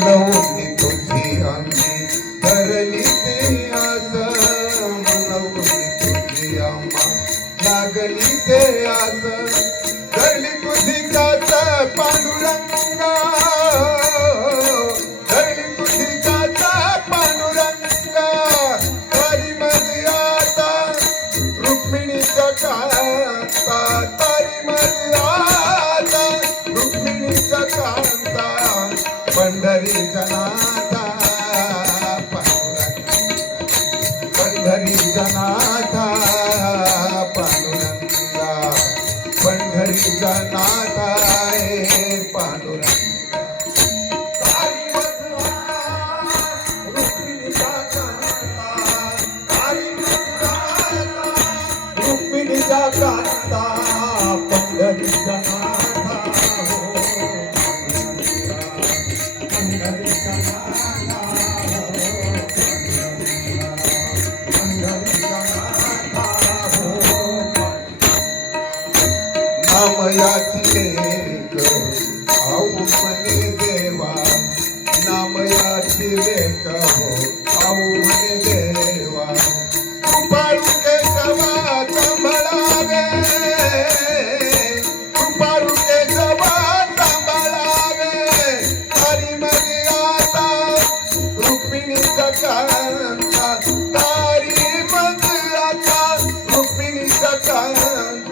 मनवून तुझी आम्ही लागली ते आता जनार नाम याची लेख देवा नाम याची लेख हो देवा. उपारू केशवा सांभाळावे उपारू केशवा सांभाळावे हरी मने आता रुक्मिणी तारी मग आता रुक्मिणी सकांता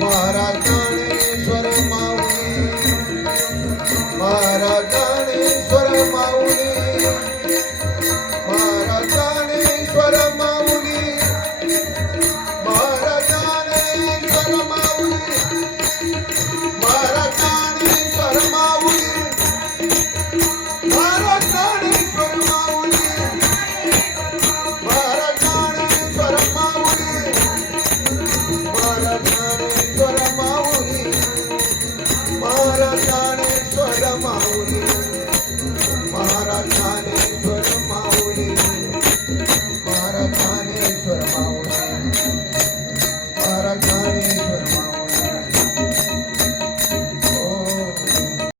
महाराज